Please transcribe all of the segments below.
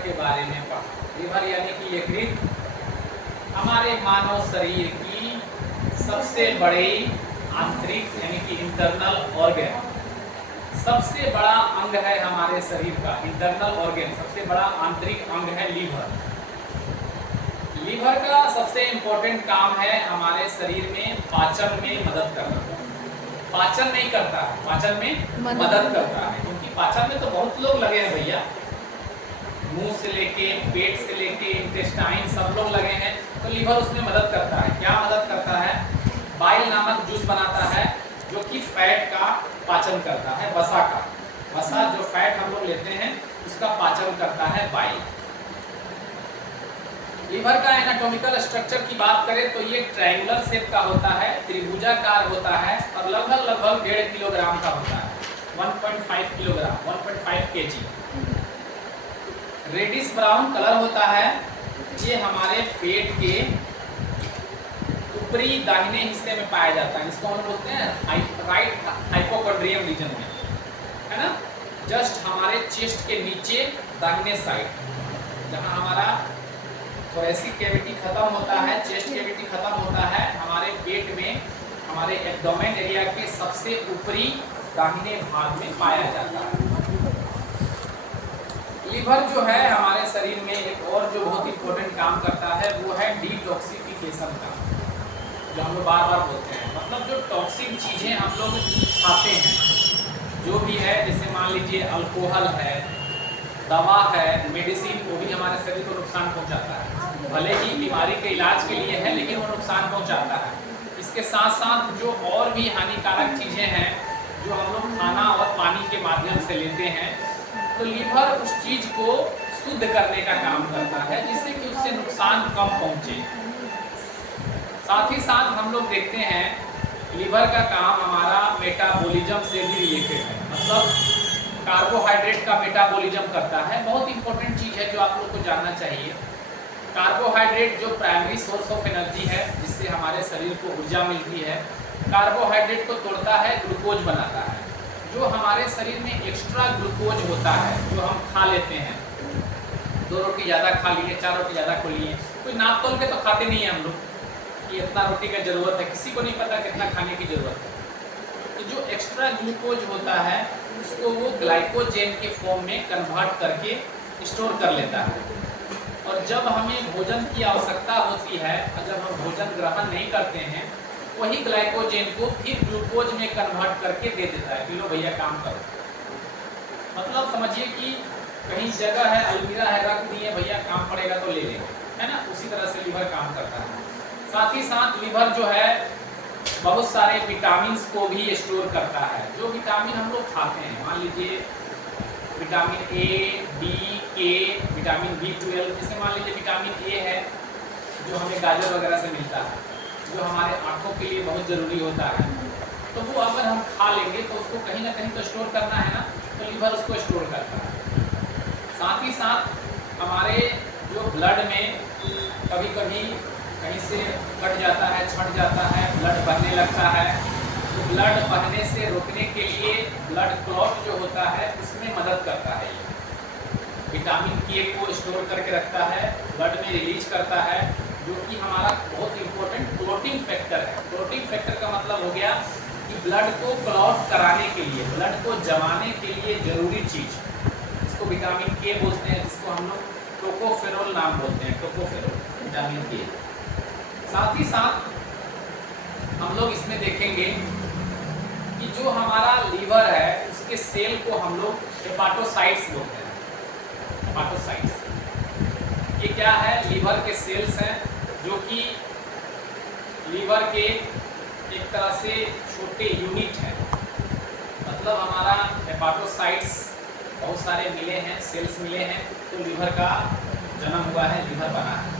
के बारे में पढ़ा। लीवर यानी कि यकृत हमारे मानव शरीर की सबसे बड़ी आंतरिक यानी कि इंटरनल ऑर्गन, सबसे बड़ा अंग है हमारे शरीर का। इंटरनल ऑर्गन सबसे बड़ा आंतरिक अंग है लीवर। लीवर का सबसे इम्पोर्टेंट काम है हमारे शरीर में पाचन में मदद करना। पाचन नहीं करता है, पाचन में मदद करता है, क्योंकि पाचन में तो बहुत लोग लगे हैं भैया, मुंह से लेके पेट से लेके इंटेस्टाइन सब लोग लगे हैं, तो लीवर उसमें मदद करता है। क्या मदद करता है? बाइल नामक जूस बनाता है जो कि फैट का पाचन करता है, वसा का। वसा जो फैट हम लोग लेते हैं उसका पाचन करता है बाइल। लीवर का एनाटॉमिकल स्ट्रक्चर की बात करें तो ये ट्रायंगुलर शेप का होता है, त्रिभुजाकार होता है और लगभग 1.5 किलोग्राम का होता है। 1.5 kilogram, 1.5 KG. Reddish brown colour होता है। ये हमारे पेट के ऊपरी दाहिने हिस्से में पाया जाता है। इसको हम बोलते हैं राइट हाइपोकॉन्ड्रियम रीजन में, है ना, जस्ट हमारे चेस्ट के नीचे दाहिने साइड, जहाँ हमारा थोरेसिक कैविटी खत्म होता है, चेस्ट कैविटी खत्म होता है, हमारे पेट में हमारे एब्डोमेन एरिया के सबसे ऊपरी दाहिने भाग में पाया जाता है। लीवर जो है हमारे शरीर में एक और जो बहुत इंपॉर्टेंट काम करता है वो है डिटॉक्सिफिकेशन का, जो हम लोग बार बार बोलते हैं। मतलब जो टॉक्सिक चीज़ें हम लोग खाते हैं, जो भी है, जैसे मान लीजिए अल्कोहल है, दवा है, मेडिसिन, वो भी हमारे शरीर को नुकसान पहुंचाता है। भले ही बीमारी के इलाज के लिए है लेकिन वो नुकसान पहुंचाता है। इसके साथ साथ जो और भी हानिकारक चीज़ें हैं जो हम लोग खाना और पानी के माध्यम से लेते हैं, तो लीवर उस चीज़ को शुद्ध करने का काम करता है जिससे कि उससे नुकसान कम पहुंचे। साथ ही साथ हम लोग देखते हैं लीवर का काम हमारा मेटाबॉलिज्म से भी रिलेटेड है। मतलब कार्बोहाइड्रेट का मेटाबॉलिज्म करता है। बहुत इंपॉर्टेंट चीज़ है जो आप लोग को जानना चाहिए। कार्बोहाइड्रेट जो प्राइमरी सोर्स ऑफ एनर्जी है, जिससे हमारे शरीर को ऊर्जा मिलती है, कार्बोहाइड्रेट को तोड़ता है, ग्लूकोज बनाता है। जो हमारे शरीर में एक्स्ट्रा ग्लूकोज होता है जो हम खा लेते हैं, 2 रोटी ज़्यादा खा लिए, 4 रोटी ज़्यादा खा लिए, कोई नाप तोल के तो खाते नहीं है हम लोग कि इतना रोटी का ज़रूरत है, किसी को नहीं पता कितना खाने की ज़रूरत है। तो जो एक्स्ट्रा ग्लूकोज होता है उसको वो ग्लाइकोजेन के फॉर्म में कन्वर्ट करके स्टोर कर लेता है। और जब हमें भोजन की आवश्यकता होती है और जब हम भोजन ग्रहण नहीं करते हैं, वही ग्लाइकोजेन को फिर ग्लूकोज में कन्वर्ट करके दे देता है कि लो भैया काम करो। मतलब समझिए कि कहीं जगह है, अलमीरा है, रख दिए, भैया काम पड़ेगा तो ले लेंगे, है ना। उसी तरह से लीवर काम करता है। साथ ही साथ लीवर जो है बहुत सारे विटामिन को भी स्टोर करता है। जो विटामिन हम लोग खाते हैं, मान लीजिए विटामिन ए, डी, के, विटामिन B12, जैसे मान लीजिए विटामिन ए है जो हमें गाजर वगैरह से मिलता है, जो हमारे आँखों के लिए बहुत ज़रूरी होता है, तो वो अगर हम खा लेंगे तो उसको कहीं ना कहीं तो स्टोर करना है ना, तो लीवर उसको स्टोर करता है। साथ ही साथ हमारे जो ब्लड में कभी कभी कहीं से कट जाता है, छट जाता है, ब्लड बहने लगता है, तो ब्लड बहने से रोकने के लिए ब्लड क्लॉट जो होता है उसमें मदद करता है। ये विटामिन के को स्टोर करके रखता है, ब्लड में रिलीज करता है, जो कि हमारा बहुत इंपॉर्टेंट क्लॉटिंग फैक्टर है। क्लॉटिंग फैक्टर का मतलब हो गया कि ब्लड को क्लॉट कराने के लिए, ब्लड को जमाने के लिए जरूरी चीज़, इसको विटामिन के बोलते हैं, जिसको हम लोग टोकोफेरोल नाम बोलते हैं, टोकोफेरोल, विटामिन के। साथ ही साथ हम लोग इसमें देखेंगे कि जो हमारा लीवर है उसके सेल को हम लोग हेपाटोसाइट्स बोलते हैं। हेपाटोसाइट्स ये क्या है? लीवर के सेल्स हैं जो कि लीवर के एक तरह से छोटे यूनिट हैं। मतलब हमारा हेपाटोसाइट्स बहुत सारे मिले हैं, सेल्स मिले हैं, तो लीवर का जन्म हुआ है, लीवर बना है।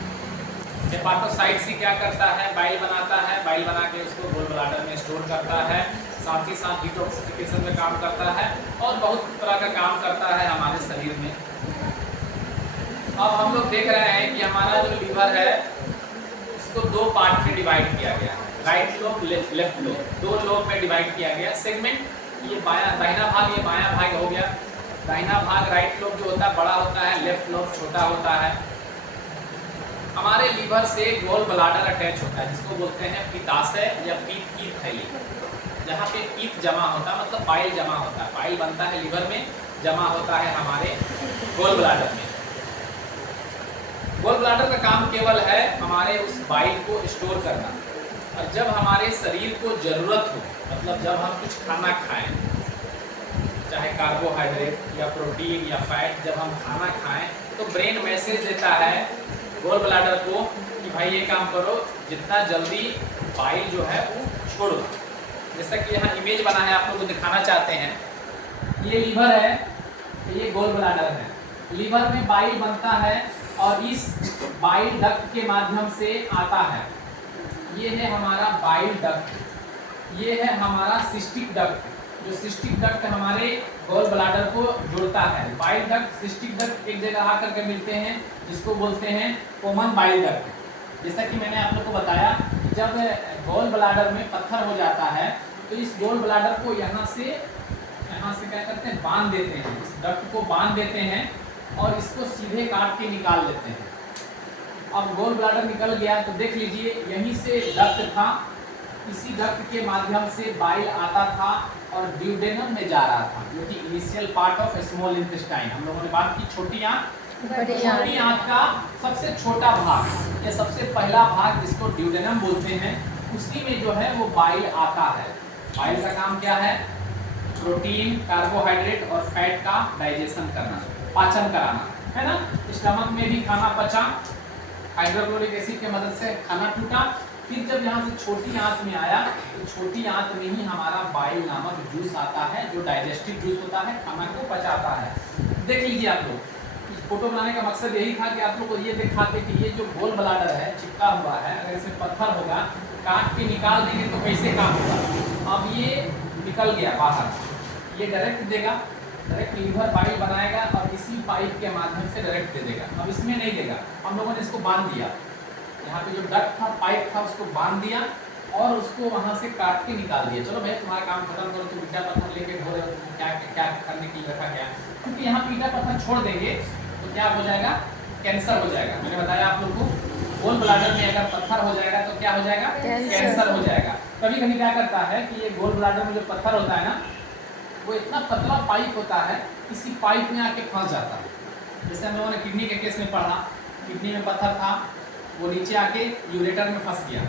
हेपाटोसाइट्स ही क्या करता है? बाइल बनाता है, बाइल बना के उसको गोल ब्लाडर में स्टोर करता है, साथ ही साथ डिटॉक्सिफिकेशन में काम करता है और बहुत तरह का काम करता है हमारे शरीर में। अब हम लोग देख रहे हैं कि हमारा जो लीवर है उसको 2 पार्ट में डिवाइड किया गया है, right lobe, left lobe, 2 lobe में डिवाइड किया गया। सेगमेंट, ये बायां दाहिना भाग, ये बायां भाग हो गया। दाहिना भाग राइट लोब जो होता है बड़ा होता है, लेफ्ट लोब छोटा होता है। हमारे लीवर से गोल ब्लाडर अटैच होता है जिसको बोलते हैं पित्ताशय या पीत की थैली, जहाँ पे पीत जमा होता है मतलब बाइल जमा होता है। बाइल बनता है लीवर में, जमा होता है हमारे गोल ब्लाडर में। गोल ब्लाडर का काम केवल है हमारे उस बाइल को स्टोर करना, और जब हमारे शरीर को ज़रूरत हो, मतलब जब हम कुछ खाना खाएं, चाहे कार्बोहाइड्रेट या प्रोटीन या फैट, जब हम खाना खाएं तो ब्रेन मैसेज देता है गोल ब्लाडर को कि भाई ये काम करो, जितना जल्दी बाइल जो है वो छोड़ो। जैसा कि यहाँ इमेज बना है, आप लोग को दिखाना चाहते हैं। ये लीवर है, ये गोल ब्लाडर है। लीवर में बाइल बनता है और इस बाइल डक्ट के माध्यम से आता है। ये है हमारा बाइल डक्ट, ये है हमारा सिस्टिक डक्ट। जो सिस्टिक डक्ट हमारे गोल ब्लाडर को जोड़ता है। बाइल डक्ट, सिस्टिक डक्ट एक जगह आकर के मिलते हैं, जिसको बोलते हैं कॉमन बाइल डक्ट। जैसा कि मैंने आप लोग को बताया, जब गोल ब्लाडर में पत्थर हो जाता है तो इस गोल ब्लाडर को यहाँ से क्या करते हैं, बांध देते हैं। इस डक्ट को बांध देते हैं और इसको सीधे काट के निकाल देते हैं। अब गोल ब्लाडर निकल गया तो देख लीजिए, यहीं से डक्ट था, इसी डक्ट के माध्यम से बाइल आता था और ड्यूडेनम में जा रहा था, जो कि initial part of small intestine. हम लोगों ने बात की छोटी आंत, छोटी आंत का सबसे छोटा भाग या सबसे पहला भाग जिसको ड्यूडेनम बोलते हैं, उसी में जो है वो बाइल आता है। बाइल का काम क्या है? प्रोटीन, कार्बोहाइड्रेट और फैट का डाइजेशन करना, पाचन कराना, है ना। स्टमक में भी खाना पचा, हाइड्रोक्लोरिक एसिड की मदद से खाना टूटा। फिर जब यहाँ से छोटी आंत में आया तो छोटी आंत में ही हमारा बाइल नामक जूस आता है, जो डाइजेस्टिव जूस होता है, खाना को पचाता है। देख लीजिए आप लोग, इस फोटो बनाने का मकसद यही था कि आप लोग को ये दिखाते कि ये जो गोल ब्लाडर है चिपका हुआ है, अगर इसमें पत्थर होगा, काट के निकाल देंगे तो कैसे काम होगा। अब ये निकल गया बाहर, ये डायरेक्ट देगा, डायरेक्ट लीवर बाइल बनाएगा और इसी पाइप के माध्यम से डायरेक्ट दे देगा। अब इसमें नहीं देगा, हम लोगों ने इसको बांध दिया, यहाँ पे जो डक्ट था, पाइप था, उसको बांध दिया और उसको वहाँ से काट के निकाल दिया। चलो भाई तुम्हारा काम खत्म करो, तुम ईटा पत्थर लेके ढो रहे हो, क्या क्या करने की रखा गया। क्योंकि यहाँ पे ईटा पत्थर छोड़ देंगे तो क्या हो जाएगा, कैंसर हो जाएगा। मैंने बताया आप लोग को, गोल ब्लाडर में अगर पत्थर हो जाएगा तो क्या हो जाएगा, कैंसर हो जाएगा। कभी कभी क्या करता है कि ये गोल ब्लाडर में जो पत्थर होता है ना, वो इतना पतला पाइप होता है, इसी पाइप में आके फंस जाता है। जैसे हम लोगों ने किडनी के केस में पढ़ा, किडनी में पत्थर था, वो नीचे आके यूरेटर में फंस गया।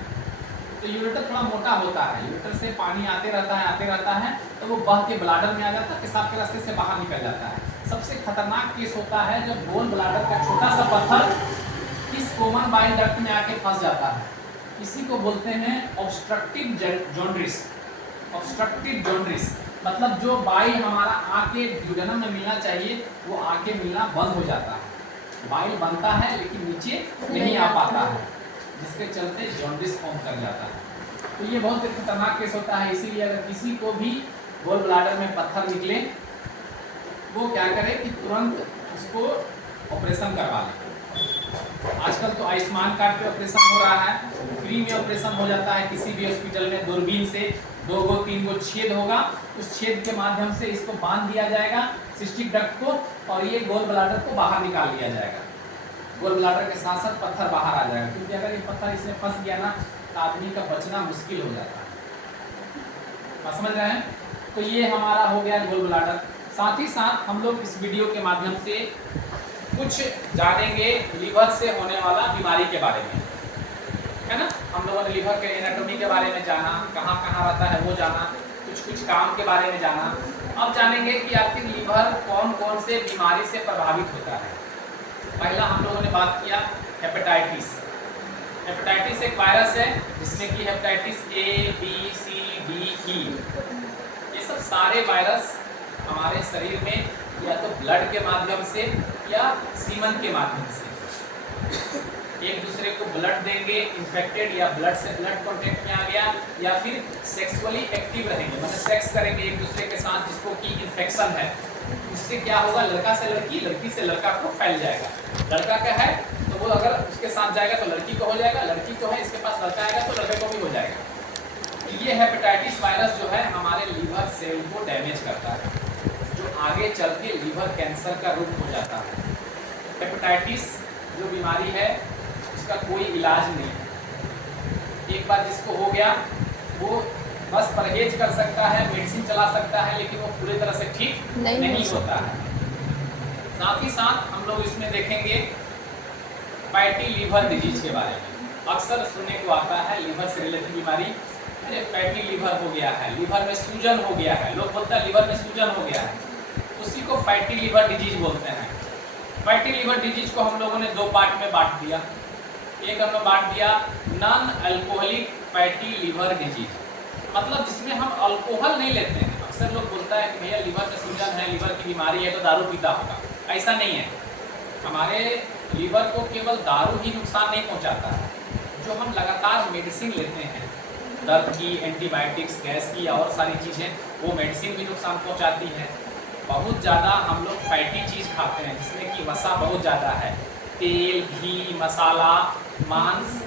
तो यूरेटर थोड़ा मोटा होता है, यूरेटर से पानी आते रहता है तो वो बह के ब्लाडर में आ जाता है, पेशाब के रास्ते से बाहर निकल जाता है। सबसे खतरनाक केस होता है जब गोल ब्लाडर का छोटा सा पत्थर इस कॉमन बाइल डक्ट में आके फंस जाता है। इसी को बोलते हैं ऑब्स्ट्रक्टिव जॉन्डिस। ऑब्स्ट्रक्टिव जॉन्डिस मतलब जो बाइल हमारा आके ड्यूडेनम में मिलना चाहिए वो आके मिलना बंद हो जाता है। बाइल बनता है लेकिन नीचे नहीं आ पाता है, जिसके चलते जॉन्डिस फॉर्म कर जाता है। तो ये बहुत खतरनाक केस होता है। इसीलिए अगर किसी को भी गोल ब्लाडर में पत्थर निकले, वो क्या करे कि तुरंत उसको ऑपरेशन करवा ले। आजकल तो आयुष्मान कार्ड पे ऑपरेशन हो रहा है, फ्री में ऑपरेशन हो जाता है। किसी भी हॉस्पिटल में दूरबीन से 2 गो 3 गो छेद होगा, उस छेद के माध्यम से इसको बांध दिया जाएगा सिस्टिक डक्ट को, और ये गोल ब्लाडर को बाहर निकाल लिया जाएगा। गोल ब्लाडर के साथ साथ पत्थर बाहर आ जाएगा, क्योंकि अगर ये पत्थर इसमें फंस गया ना तो आदमी का बचना मुश्किल हो जाता है। आप समझ रहे हैं? तो ये हमारा हो गया गोल ब्लाडर। साथ ही साथ हम लोग इस वीडियो के माध्यम से कुछ जानेंगे लीवर से होने वाला बीमारी के बारे में, है ना। हम लोगों ने लीवर के एनाटॉमी के बारे में जाना, कहाँ कहाँ रहता है वो जाना, कुछ काम के बारे में जाना। अब जानेंगे कि आखिर लीवर कौन कौन से बीमारी से प्रभावित होता है। पहला हम लोगों ने बात किया हेपेटाइटिस। हेपेटाइटिस एक वायरस है जिसमें कि hepatitis A, B, C, D, E, ये सब सारे वायरस हमारे शरीर में या तो ब्लड के माध्यम से या सीमन के माध्यम से एक दूसरे को ब्लड देंगे, इन्फेक्टेड या ब्लड से ब्लड कॉन्टेक्ट में आ गया, या फिर सेक्सुअली एक्टिव रहेंगे, मतलब सेक्स करेंगे एक दूसरे के साथ जिसको कि इन्फेक्शन है। उससे क्या होगा, लड़का से लड़की, लड़की से लड़का को फैल जाएगा। लड़का का है तो वो अगर उसके साथ जाएगा तो लड़की को हो जाएगा, लड़की को है इसके पास लड़का आएगा तो लड़के को भी हो जाएगा। ये हेपेटाइटिस वायरस जो है हमारे लीवर सेल को डैमेज करता है। जो आगे चल के लीवर कैंसर का रूप हो जाता है। हेपेटाइटिस जो बीमारी है उसका कोई इलाज नहीं है। एक बार जिसको हो गया वो बस परहेज कर सकता है, मेडिसिन चला सकता है, लेकिन वो पूरी तरह से ठीक नहीं होता है। साथ ही साथ हम लोग इसमें देखेंगे फैटी लीवर डिजीज के बारे में। अक्सर सुनने को आता है लीवर से रिलेटेड बीमारी, अरे फैटी लीवर हो गया है, लीवर में सूजन हो गया है, लोग बोलते हैं लीवर में सूजन हो गया है, उसी को फैटी लीवर डिजीज बोलते हैं। फैटी लीवर डिजीज को हम लोगों ने दो पार्ट में बांट दिया। एक हमने बांट दिया non alcoholic fatty liver disease, मतलब जिसमें हम अल्कोहल नहीं लेते हैं। अक्सर लोग बोलता है कि भैया लीवर में सूजन है, लीवर की बीमारी है तो दारू पीता होगा। ऐसा नहीं है, हमारे लीवर को केवल दारू ही नुकसान नहीं पहुंचाता है। जो हम लगातार मेडिसिन लेते हैं, दर्द की, एंटीबायोटिक्स, गैस की और सारी चीज़ें, वो मेडिसिन भी नुकसान पहुंचाती हैं। बहुत ज़्यादा हम लोग फैटी चीज़ खाते हैं जिसमें कि वसा बहुत ज़्यादा है, तेल, घी, मसाला, मांस,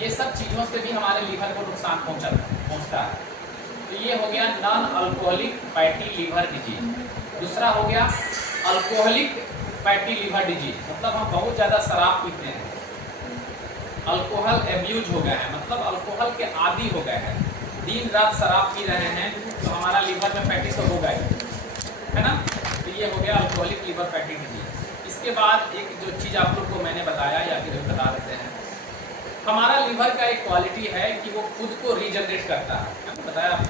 ये सब चीज़ों से भी हमारे लीवर को नुकसान पहुंचता है। तो ये हो गया non alcoholic fatty liver disease. दूसरा हो गया अल्कोहलिक फैटी लीवर डिजीज, मतलब हम बहुत ज़्यादा शराब पीते हैं, अल्कोहल एब्यूज हो गया है, मतलब अल्कोहल के आदी हो गए हैं, दिन रात शराब पी रहे हैं, तो हमारा लीवर में फैटी तो होगा ही, है ना। तो ये हो गया अल्कोहलिक लीवर फैटी डिजीज। इसके बाद एक जो चीज़ आप लोग को मैंने बताया या फिर बता देते हैं, हमारा लीवर का एक क्वालिटी है कि वो खुद को रीजनरेट करता है। बताया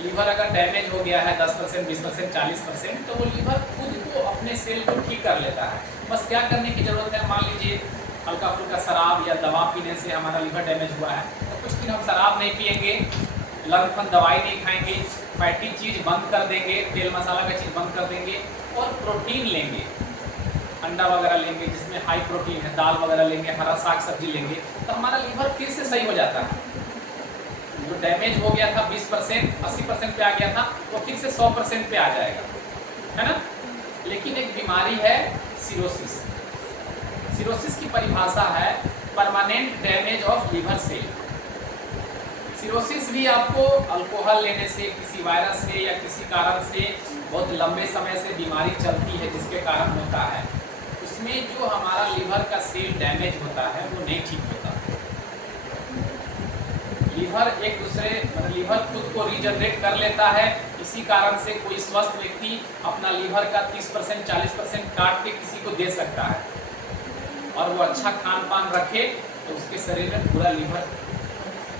लीवर अगर डैमेज हो गया है 10%, 20%, 40%, तो वो लीवर खुद को अपने सेल को ठीक कर लेता है। बस क्या करने की ज़रूरत है, मान लीजिए हल्का फुल्का शराब या दवा पीने से हमारा लीवर डैमेज हुआ है, तो कुछ दिन हम शराब नहीं पिएंगे, लंग दवाई नहीं खाएंगे, फैटी चीज़ बंद कर देंगे, तेल मसाला का चीज़ बंद कर देंगे और प्रोटीन लेंगे, अंडा वगैरह लेंगे जिसमें हाई प्रोटीन है, दाल वगैरह लेंगे, हरा साग सब्जी लेंगे, तो हमारा लीवर फिर से सही हो जाता है। जो डैमेज हो गया था 20%, 80% पे आ गया था, वो फिर से 100% पे आ जाएगा, है ना। लेकिन एक बीमारी है सिरोसिस। सिरोसिस की परिभाषा है permanent damage of liver cell. Cirrhosis भी आपको अल्कोहल लेने से, किसी वायरस से या किसी कारण से बहुत लंबे समय से बीमारी चलती है जिसके कारण होता है, उसमें जो हमारा लीवर का सेल डैमेज होता है वो नहीं ठीक होता। लीवर एक दूसरे मतलब लीवर खुद को रीजनरेट कर लेता है, इसी कारण से कोई स्वस्थ व्यक्ति अपना लीवर का 30%, 40% काट के किसी को दे सकता है, और वो अच्छा खान पान रखे तो उसके शरीर में पूरा लीवर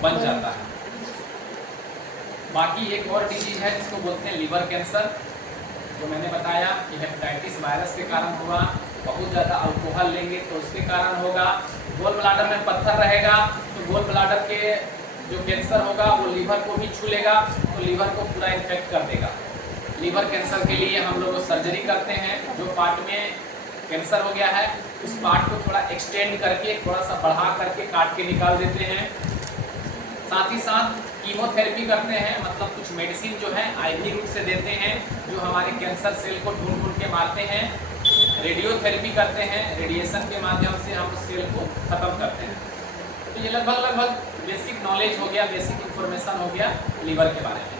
बन जाता है। बाकी एक और डिजीज है जिसको बोलते हैं लीवर कैंसर, जो मैंने बताया कि हेपेटाइटिस वायरस के कारण हुआ, बहुत ज़्यादा अल्कोहल लेंगे तो उसके कारण होगा, गोल ब्लाडर में पत्थर रहेगा तो गोल ब्लाडर के जो कैंसर होगा वो लीवर को भी छू लेगा, तो लीवर को पूरा इन्फेक्ट कर देगा। लीवर कैंसर के लिए हम लोग सर्जरी करते हैं, जो पार्ट में कैंसर हो गया है उस पार्ट को थोड़ा एक्सटेंड करके, थोड़ा सा बढ़ा करके काट के निकाल देते हैं। साथ ही साथ कीमोथेरेपी करते हैं, मतलब कुछ मेडिसिन जो है आईवी रूट से देते हैं जो हमारे कैंसर सेल को ढूंढ ढूंढ के मारते हैं। रेडियोथेरेपी करते हैं, रेडिएशन के माध्यम से हम उस सेल को ख़त्म करते हैं। तो ये लगभग बेसिक नॉलेज हो गया, बेसिक इन्फॉर्मेशन हो गया लीवर के बारे में।